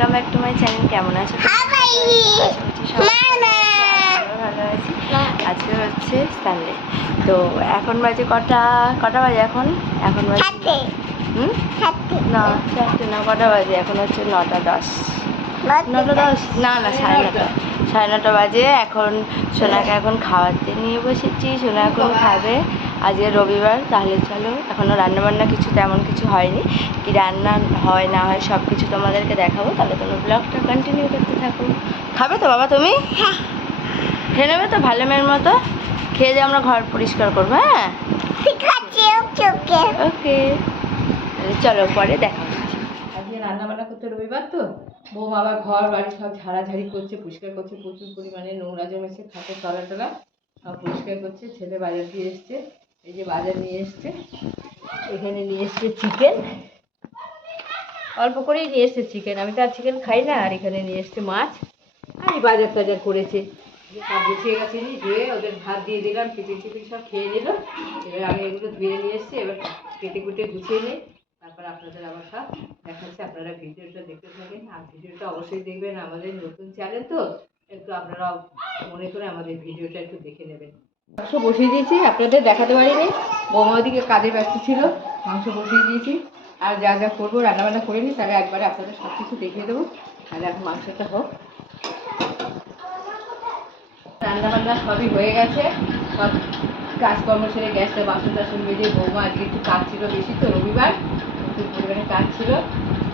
Welcome back to my channel. কেমন আছো? ভালো আছি। আজকে হচ্ছে সানডে, তো এখন বাজে কটা বাজে এখন বাজে না 4টে না, কটা বাজে এখন হচ্ছে 9:10 না 9:30 বাজে। এখন সোনাকে এখন খাওয়াতে নিয়ে বসেছি। সোনা এখন খাবে। আজকে রবিবার, তাহলে চলো। এখনও রান্নাবান্না কিছু তেমন কিছু হয়নি, কি রান্না হয় না হয় সব কিছু তোমাদেরকে দেখাবো। তাহলে তোমরা ব্লগটা কন্টিনিউ করতে থাকো। খাবে তো বাবা? তুমি খেয়ে নেবে তো ভালো মেয়ের মতো? খেয়ে দিয়ে আমরা ঘর পরিষ্কার করবো। হ্যাঁ ওকে, চলো পরে দেখা হচ্ছে। আজকে রান্নাবান্না করতে রবিবার তো, বৌমা আবার ঘর বাড়ি সব ঝাড়াঝাড়ি করছে, পরিষ্কার করছে। প্রচুর পরিমাণে নোংরা জমেছে, খাটের তলা টলা সব পরিষ্কার করছে। ছেলে বাজার দিয়ে এসছে, এই যে বাজার নিয়ে এসছে। এখানে নিয়ে এসছে চিকেন, অল্প করেই নিয়ে এসছে চিকেন। আমি তো আর চিকেন খাই না। আর এখানে নিয়ে এসছে মাছ। আর এই বাজার টাজার করেছে। সব গুছিয়ে গেছে, ধুয়ে ওদের ভাত দিয়ে দিলাম, টিফিন টিফিন সব খেয়ে নিল। এবার আমি এগুলো ধুয়ে নিয়ে এসছি, এবার কেটে কুটে গুছিয়ে নিই, তারপর আপনাদের আবার সব দেখাচ্ছি। আপনারা ভিডিওটা দেখতে থাকেন, আর ভিডিওটা অবশ্যই দেখবেন। আমাদের নতুন চ্যানেল তো, একটু আপনারা মনে করে আমাদের ভিডিওটা একটু দেখে নেবেন। মাংস বসিয়ে দিয়েছি, আপনাদের দেখাতে পারিনি, বৌমা ওদিকে কাজে ব্যস্ত ছিল। মাংস বসিয়ে দিয়েছি, আর যা যা করবো রান্নাবান্না করে নিই, তাহলে একবারে আপনাদের সব কিছু দেখিয়ে দেবো। তাহলে এখন মাংসটা হোক। রান্নাবান্না সবই হয়ে গেছে, সব কাজকর্ম সেরে গ্যাসটা বাসন টাসন মেজে, বৌমা আজকে একটু কাজ ছিল বেশি তো, রবিবার প্রচুর পরিমাণে কাজ ছিল।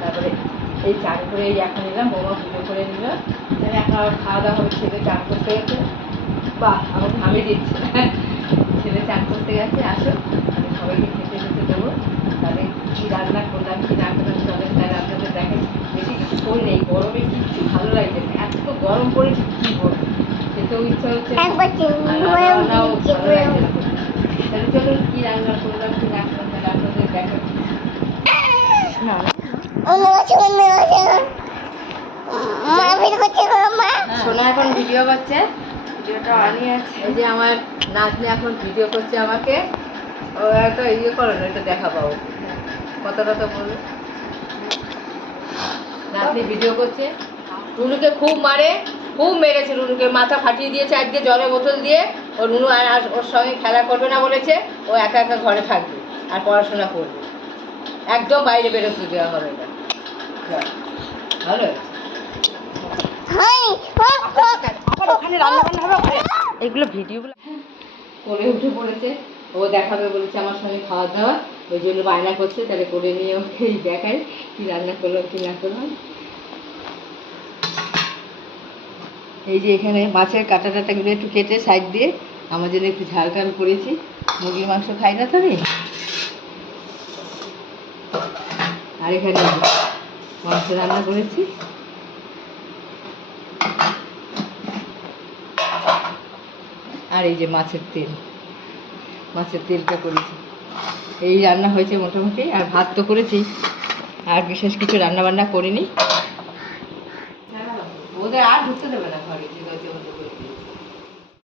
তারপরে এই চান করে এই এখন এলাম, বৌমা পুজো করে নিল। তাহলে এখন আবার খাওয়া দাওয়া হবে। ছেলে চান করতে গেছে, বাহ আমার ঘামে দিচ্ছে। ছেলে চান করতে গেছে। আসো, আমি সবাইকে খেতে খেতে দেবো। তাহলে কী রান্না করলাম কি না করলাম চলেন, তাহলে আপনাদের দেখেন। বেশি কিছু করি নেই, গরমে কিচ্ছু ভালো লাগছে না, এত গরম পড়েছে কী বলবো। খেতেও ইচ্ছা হচ্ছে, তাহলে চলুন কী রান্না করলাম কি না করলাম তাহলে আপনাদের দেখেন। সোনা এখন ভিডিও করছে, ভিডিওটা অনই আছে। এই যে আমার নাতনি এখন ভিডিও করছে আমাকে। ও একটা ইয়ে করো না, এটা দেখা পাবো কতটা তো বলো। নাতনি ভিডিও করছে, রুনুকে খুব মারে, খুব মেরেছে রুনুকে, মাথা ফাটিয়ে দিয়েছে আজকে জলের বোতল দিয়ে। ও রুনু আর ওর সঙ্গে খেলা করবে না বলেছে, ও একা একা ঘরে থাকবে আর পড়াশোনা করবে, একদম বাইরে বেরোতে দেওয়া হবে না। ভালো এগুলো ভিডিওগুলো করে উঠে পড়েছে। ও দেখাবে বলেছে আমার সঙ্গে খাওয়া দাওয়া, ওই জন্য বায়না করছে। তাহলে করে নিয়ে ওকে দেখাই কি রান্না করলাম কি না করলাম। এই যে এখানে মাছের কাঁটা টাটাগুলো একটু কেটে সাইড দিয়ে আমার জন্য একটু ঝাল টাল করেছি। মুরগির মাংস খাই না তো আমি। আর এখানে মাংস রান্না করেছি। আর এই যে মাছের তেলটা করেছি। এই রান্না হয়েছে মোটামুটি। আর ভাত তো করেছি, আর বিশেষ কিছু রান্না বান্না করিনি। ওদের আর ঢুকতে দেবে না ঘরে।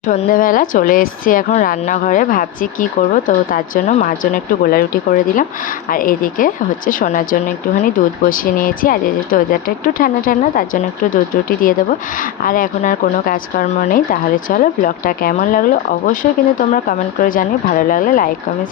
সন্ধেবেলা চলে এসেছি এখন রান্নাঘরে, ভাবছি কি করব। তো তার জন্য মার জন্য একটু গোলা রুটি করে দিলাম, আর এদিকে হচ্ছে সোনার জন্য একটুখানি দুধ বসিয়ে নিয়েছি। আর যেহেতু ওয়েদারটা একটু ঠান্ডা ঠান্ডা, তার জন্য একটু দুধ রুটি দিয়ে দেবো। আর এখন আর কোনো কাজকর্ম নেই। তাহলে চলো, ব্লগটা কেমন লাগলো অবশ্যই কিন্তু তোমরা কমেন্ট করে জানিও। ভালো লাগলে লাইক কমেন্ট